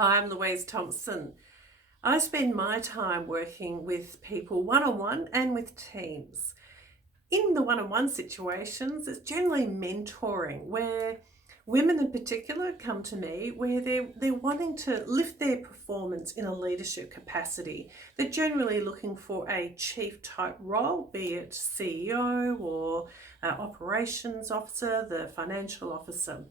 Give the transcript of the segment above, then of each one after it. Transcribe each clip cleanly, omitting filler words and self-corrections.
Hi, I'm Louise Thomson. I spend my time working with people one-on-one and with teams. In the one-on-one situations, it's generally mentoring where women in particular come to me where they're wanting to lift their performance in a leadership capacity. They're generally looking for a chief type role, be it CEO or operations officer, the financial officer.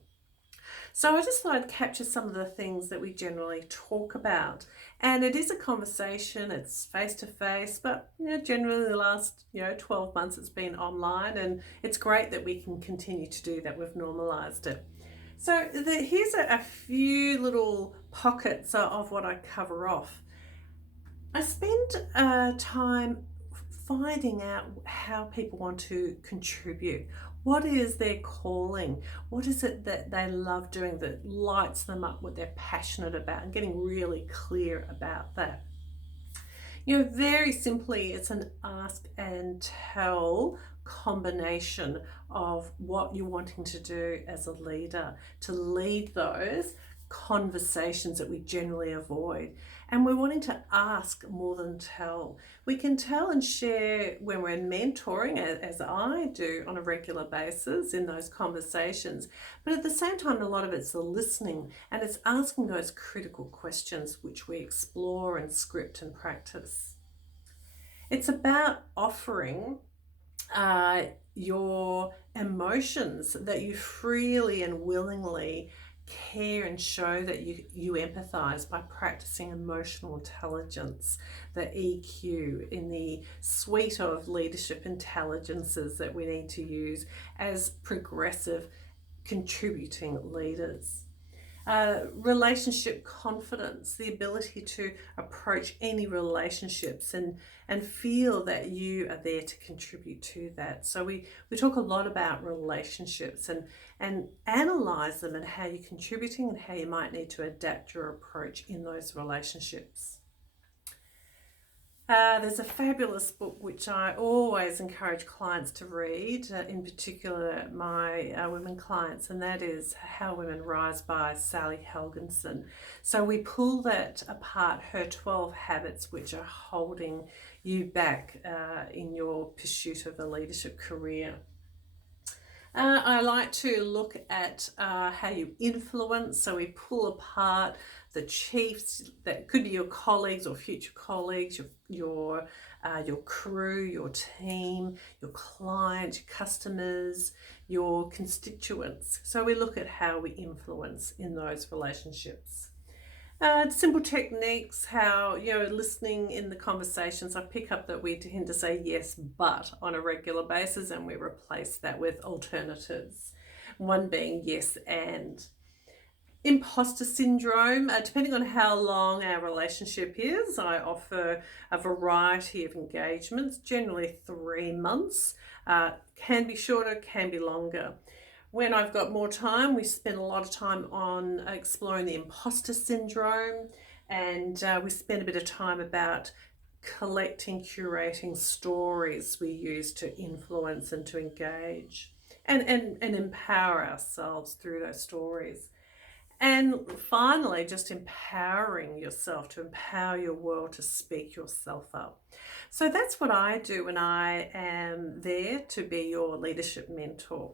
So I just thought I'd capture some of the things that we generally talk about. And it is a conversation, it's face to face, but generally the last 12 months it's been online, and it's great that we can continue to do that. We've normalized it. So here's a few little pockets of what I cover off. I spend time finding out how people want to contribute. What is their calling? What is it that they love doing that lights them up, what they're passionate about, and getting really clear about that. Very simply, it's an ask and tell combination of what you're wanting to do as a leader, to lead those conversations that we generally avoid. And we're wanting to ask more than tell. We can tell and share when we're mentoring, as I do on a regular basis in those conversations. But at the same time, a lot of it's the listening, and it's asking those critical questions which we explore and script and practice. It's about offering your emotions, that you freely and willingly care and show that you empathize by practicing emotional intelligence, the EQ, in the suite of leadership intelligences that we need to use as progressive contributing leaders. Relationship confidence, the ability to approach any relationships and feel that you are there to contribute to that. So we talk a lot about relationships and analyze them and how you're contributing and how you might need to adapt your approach in those relationships. There's a fabulous book which I always encourage clients to read, in particular my women clients, and that is How Women Rise by Sally Helgenson. So we pull that apart, her 12 habits which are holding you back in your pursuit of a leadership career. I like to look at how you influence. So we pull apart the chiefs that could be your colleagues or future colleagues, your crew, your team, your client, your customers, your constituents. So we look at how we influence in those relationships. Simple techniques, how, listening in the conversations, I pick up that we tend to say yes, but on a regular basis, and we replace that with alternatives. One being yes, and. Imposter syndrome, depending on how long our relationship is, I offer a variety of engagements, generally 3 months. Can be shorter, can be longer. When I've got more time, we spend a lot of time on exploring the imposter syndrome, and we spend a bit of time about collecting, curating stories we use to influence and to engage and empower ourselves through those stories. And finally, just empowering yourself, to empower your world, to speak yourself up. So that's what I do when I am there to be your leadership mentor.